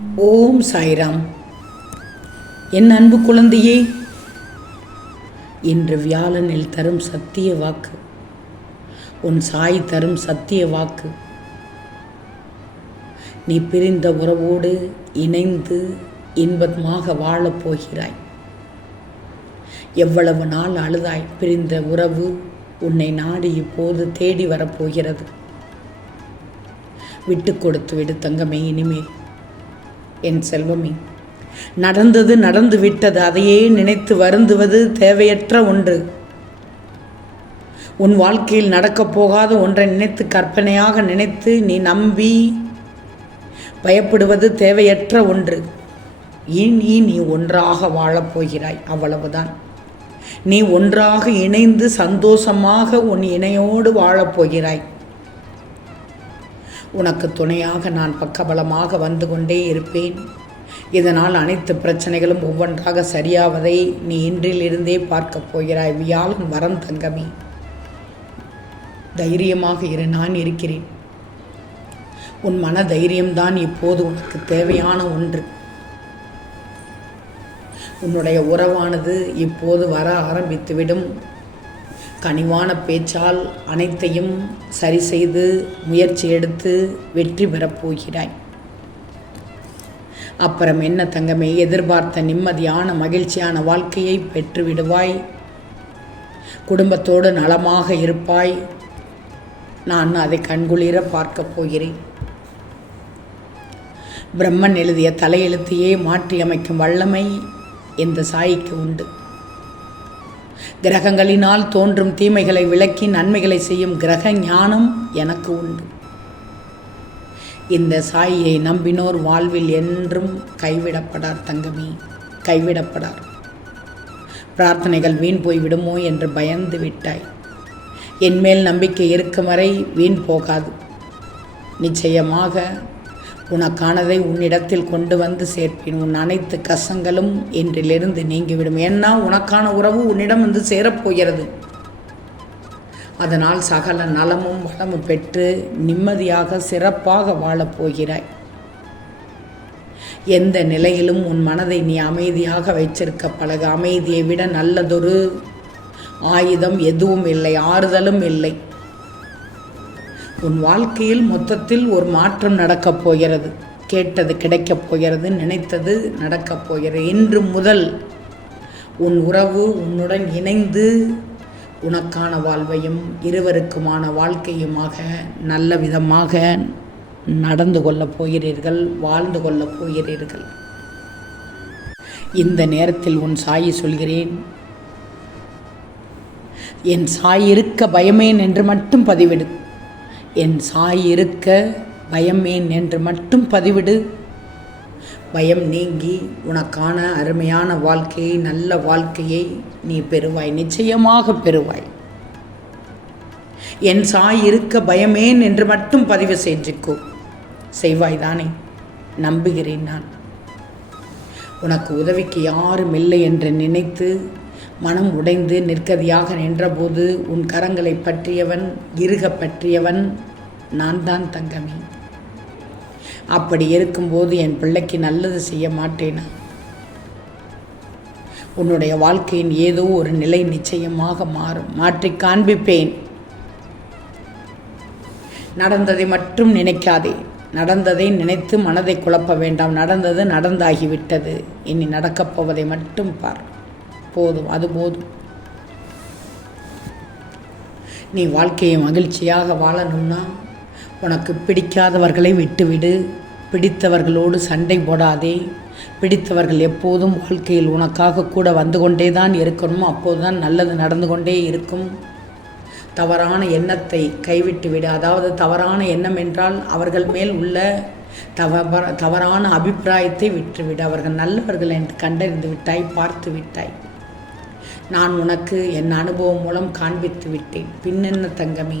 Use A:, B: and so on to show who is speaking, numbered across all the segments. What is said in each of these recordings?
A: ஓம் சாய்ராம். என் அன்பு குழந்தையே இன்று வியாழனில் தரும் சத்திய வாக்கு உன் சாய் தரும் சத்திய வாக்கு. நீ பிரிந்த உறவோடு இணைந்து இன்பமாக வாழப் போகிறாய். எவ்வளவு நாள் அழுதாய் பிரிந்த உறவு உன்னை நாடி இப்போது தேடி வரப்போகிறது விட்டு கொடுத்து விடு தங்கமே இனிமேல் என் செல்வமே நடந்தது நடந்து விட்டது அதையே நினைத்து வருந்துவது தேவையற்ற ஒன்று. உன் வாழ்க்கையில் நடக்கப் போகாத ஒன்றை நினைத்து கற்பனையாக நினைத்து நீ நம்பி பயப்படுவது தேவையற்ற ஒன்று. இனி நீ ஒன்றாக வாழப் போகிறாய்? அவ்வளவுதான். நீ ஒன்றாக இணைந்து சந்தோஷமாக உன் இணையோடு வாழப்போகிறாய் உனக்கு துணையாக நான் பக்கபலமாக வந்து கொண்டே இருப்பேன். இதனால் அனைத்து பிரச்சனைகளும் ஒவ்வொன்றாக சரியாவதை நீ இன்றிலிருந்தே பார்க்கப் போகிறாய். வியாழன் வரம் தங்கமே. தைரியமாக இரு நான் இருக்கிறேன். உன் மன தைரியம்தான் இப்போது உனக்கு தேவையான ஒன்று. உன்னுடைய உறவானது இப்போது வர ஆரம்பித்துவிடும். கனிவான பேச்சால் அனைத்தையும் சரி செய்து முயற்சி எடுத்து வெற்றி பெறப் போகிறாய். அப்புறம் என்ன தங்கமே எதிர்பார்த்த நிம்மதியான மகிழ்ச்சியான வாழ்க்கையை பெற்று விடுவாய். குடும்பத்தோடு நலமாக இருப்பாய். நான் அதை கண்குளிர பார்க்கப் போகிறேன். பிரம்மன் எழுதிய தலையெழுத்தையே மாற்றியமைக்கும் வல்லமை இந்த சாய்க்கு உண்டு? கிரகங்களினால் தோன்றும் தீமைகளை விளக்கி நன்மைகளை செய்யும் கிரக ஞானம் எனக்கு உண்டு. இந்த சாயியை நம்பினோர் வாழ்வில் என்றும் கைவிடப்படார் தங்கமே கைவிடப்படார். பிரார்த்தனைகள் வீண் போய் விடுமோ என்று பயந்து விட்டாய். என்மேல் நம்பிக்கை இருக்கும் வரை வீண் போகாது. நிச்சயமாக உனக்கானதை உன்னிடத்தில் கொண்டு வந்து சேர்ப்பேன். உன் அனைத்து கசங்களும் இன்றிலிருந்து நீங்கிவிடும். ஏன்னா உனக்கான உறவு உன்னிடம் வந்து சேரப்போகிறது. அதனால் சகல நலமும் வளமும் பெற்று நிம்மதியாக சிறப்பாக வாழப் போகிறாய். எந்த நிலையிலும் உன் மனதை நீ அமைதியாக வைச்சிருக்க பழக. அமைதியை விட நல்லதொரு ஆயுதம் எதுவும் இல்லை. ஆறுதலும் இல்லை. உன் வாழ்க்கையில் மொத்தத்தில் ஒரு மாற்றம் நடக்கப் போகிறது. கேட்டது கிடைக்கப் போகிறது நினைத்தது நடக்கப் போகிறது. இன்று முதல் உன் உறவு உன்னுடன் இணைந்து உனக்கான வாழ்வையும் இருவருக்குமான வாழ்க்கையுமாக நல்ல விதமாக நடந்து கொள்ளப் போகிறீர்கள் வாழ்ந்து கொள்ளப் போகிறீர்கள். இந்த நேரத்தில் உன் சாயி சொல்கிறேன். என் சாய் இருக்க பயமேன் என்று மட்டும் பதிவிடு. என் சாய் இருக்க பயமேன் என்று மட்டும் பதிவிடு. பயம் நீங்கி உனக்கான அருமையான வாழ்க்கையை நல்ல வாழ்க்கையை நீ பெறுவாய். நிச்சயமாக பெறுவாய். என் சாய் இருக்க பயமேன் என்று மட்டும் பதிவு செஞ்சுக்கோ. செய்வாய் தானே. நம்புகிறேன் நான். உனக்கு உதவிக்கு யாரும் இல்லை என்று நினைத்து மனம் உடைந்து நிற்கதியாக நின்றபோது உன் கரங்களை பற்றியவன் இருக பற்றியவன் நான் தான் தங்கமே. அப்படி இருக்கும்போது என் பிள்ளைக்கு நல்லது செய்ய மாட்டேனா? உன்னுடைய வாழ்க்கையின் ஏதோ ஒரு நிலை நிச்சயமாக மாறும். மாற்றி காண்பிப்பேன். நடந்ததை மட்டும் நினைக்காதே. நடந்ததை நினைத்து மனதை குழப்ப வேண்டாம். நடந்தது நடந்தாகிவிட்டது. இனி நடக்கப் போவதை மட்டும் பார். போதும் அது போதும். நீ வாழ்க்கையை மகிழ்ச்சியாக வாழணும்னா உனக்கு பிடிக்காதவர்களை விட்டுவிடு. பிடித்தவர்களோடு சண்டை போடாதே. பிடித்தவர்கள் எப்போதும் வாழ்க்கையில் உனக்காக கூட வந்து கொண்டே தான் இருக்கணும். அப்போது தான் நல்லது நடந்து கொண்டே இருக்கும். தவறான எண்ணத்தை கைவிட்டு விடு. அதாவது தவறான எண்ணம் என்றால் அவர்கள் மேல் உள்ள தவ தவறான அபிப்பிராயத்தை விட்டுவிடு. அவர்கள் நல்லவர்கள் என்று கண்டறிந்து விட்டாய் பார்த்து விட்டாய். நான் உனக்கு என் அனுபவம் மூலம் காண்பித்து விட்டேன். பின்னென்ன தங்கமே?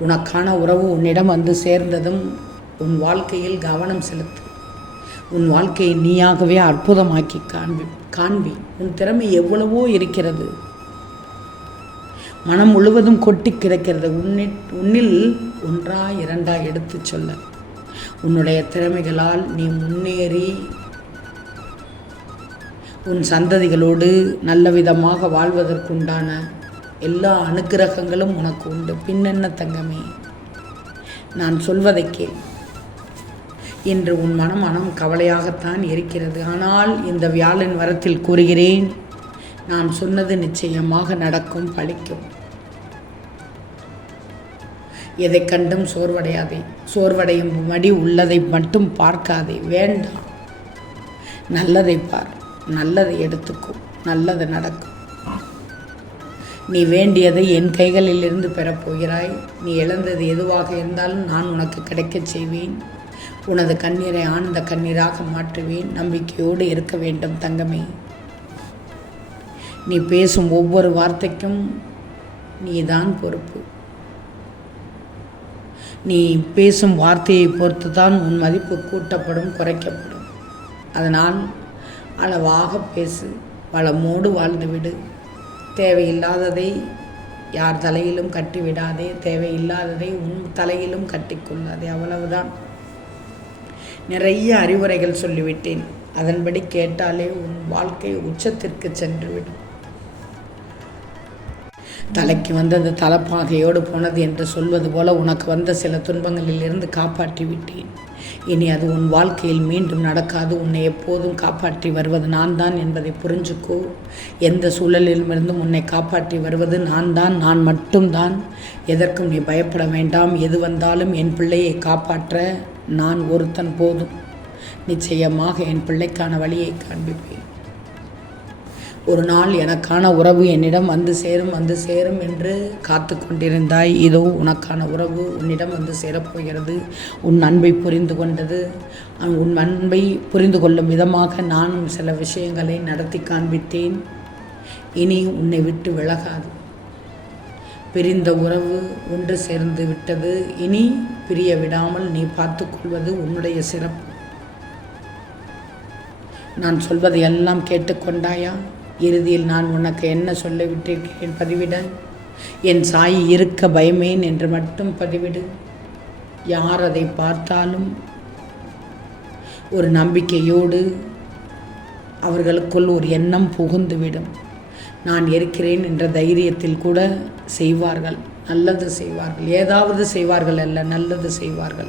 A: உனக்கான உறவு உன்னிடம் வந்து சேர்ந்ததும் உன் வாழ்க்கையில் கவனம் செலுத்து உன் வாழ்க்கையை நீயாகவே அற்புதமாக்கி காண்பி காண்பி. உன் திறமை எவ்வளவோ இருக்கிறது. மனம் முழுவதும் கொட்டி கிடக்கிறது. உன்னில் உன்னில் ஒன்றா இரண்டா எடுத்துச் சொல்ல. உன்னுடைய திறமைகளால் நீ முன்னேறி உன் சந்ததிகளோடு நல்ல விதமாக வாழ்வதற்குண்டான எல்லா அனுக்கிரகங்களும் உனக்கு உண்டு. பின்னென்ன தங்கமே? நான் சொல்வதை கேள். இன்று உன் மனம் மனம் கவலையாகத்தான் இருக்கிறது. ஆனால் இந்த வியாழன் வரத்தில் கூறுகிறேன் நான் சொன்னது நிச்சயமாக நடக்கும் பழிக்கும். எதை கண்டும் சோர்வடையாதே. சோர்வடையும் மடி உள்ளதை மட்டும் பார்க்காதே. வேண்டாம். நல்லதை பார். நல்லதை எடுத்துக்கும் நல்லது நடக்கும். நீ வேண்டியதை என் கைகளிலிருந்து பெறப்போகிறாய். நீ இழந்தது எதுவாக இருந்தாலும் நான் உனக்கு கிடைக்கச் செய்வேன். உனது கண்ணீரை ஆனந்த கண்ணீராக மாற்றுவேன். நம்பிக்கையோடு இருக்க வேண்டும் தங்கமே. நீ பேசும் ஒவ்வொரு வார்த்தைக்கும் நீதான் பொறுப்பு. நீ பேசும் வார்த்தையை பொறுத்து தான் உன் மதிப்பு கூட்டப்படும் குறைக்கப்படும். அதனால் அளவாக பேசு. வளமோடு வாழ்ந்துவிடு தேவையில்லாததை யார் தலையிலும் கட்டி விடாதே தேவையில்லாததை உன் தலையிலும் கட்டிக்கொள்ளாதே. அவ்வளவுதான். நிறைய அறிவுரைகள் சொல்லிவிட்டேன். அதன்படி கேட்டாலே உன் வாழ்க்கை உச்சத்திற்கு சென்றுவிடும். தலைக்கு வந்தது தலைப்பாகையோடு போனது என்று சொல்வது போல உனக்கு வந்த சில துன்பங்களிலிருந்து காப்பாற்றி விட்டேன். இனி அது உன் வாழ்க்கையில் மீண்டும் நடக்காது. உன்னை எப்போதும் காப்பாற்றி வருவது நான் தான் என்பதை புரிஞ்சுக்கோ. எந்த சூழலிலுமிருந்தும் உன்னை காப்பாற்றி வருவது நான் தான் நான் மட்டும்தான் எதற்கும் நீ பயப்பட வேண்டாம். எது வந்தாலும் என் பிள்ளையை காப்பாற்ற நான் ஒருத்தன் போதும். நிச்சயமாக என் பிள்ளைக்கான வழியை காண்பிப்பேன். ஒரு நாள் எனக்கான உறவு என்னிடம் வந்து சேரும் வந்து சேரும் என்று காத்து கொண்டிருந்தாய். இதோ உனக்கான உறவு உன்னிடம் வந்து சேரப்போகிறது உன் அன்பை புரிந்து கொண்டது உன் அன்பை புரிந்து கொள்ளும் விதமாக நான் சில விஷயங்களை நடத்தி காண்பித்தேன். இனி உன்னை விட்டு விலகாது. பிரிந்த உறவு ஒன்று சேர்ந்து விட்டது. இனி பிரிய விடாமல் நீ பார்த்து கொள்வது உன்னுடைய சிறப்பு. நான் சொல்வதை எல்லாம் கேட்டுக்கொண்டாயா இறுதியில் நான் உனக்கு என்ன சொல்ல விட்டிருக்கிறேன் பதிவிட. என் சாய் இருக்க பயமேன் என்று மட்டும் பதிவிடு. யார் அதை பார்த்தாலும் ஒரு நம்பிக்கையோடு அவர்களுக்குள் ஒரு எண்ணம் புகுந்துவிடும். நான் இருக்கிறேன் என்ற தைரியத்தில் கூட செய்வார்கள். நல்லது செய்வார்கள். ஏதாவது செய்வார்கள் அல்ல நல்லது செய்வார்கள்.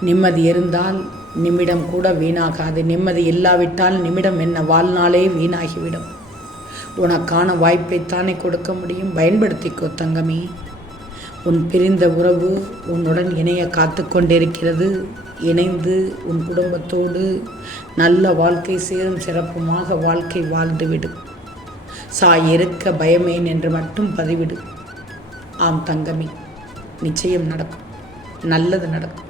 A: நிம்மதி இருந்தால் நிமிடம் கூட வீணாகாது. நிம்மதி இல்லாவிட்டால் நிமிடம் என்ன? வாழ்நாளே வீணாகிவிடும். உனக்கான வாய்ப்பை தானே கொடுக்க முடியும்? பயன்படுத்திக்கோ தங்கமே. உன் பிரிந்த உறவு உன்னுடன் இணைய காத்து கொண்டிருக்கிறது. இணைந்து உன் குடும்பத்தோடு நல்ல வாழ்க்கை சேரும் சிறப்புமாக வாழ்க்கை வாழ்ந்துவிடும் சாய் இருக்க பயமேன் என்று மட்டும் பதிவிடு. ஆம் தங்கமே. நிச்சயம் நடக்கும். நல்லது நடக்கும்.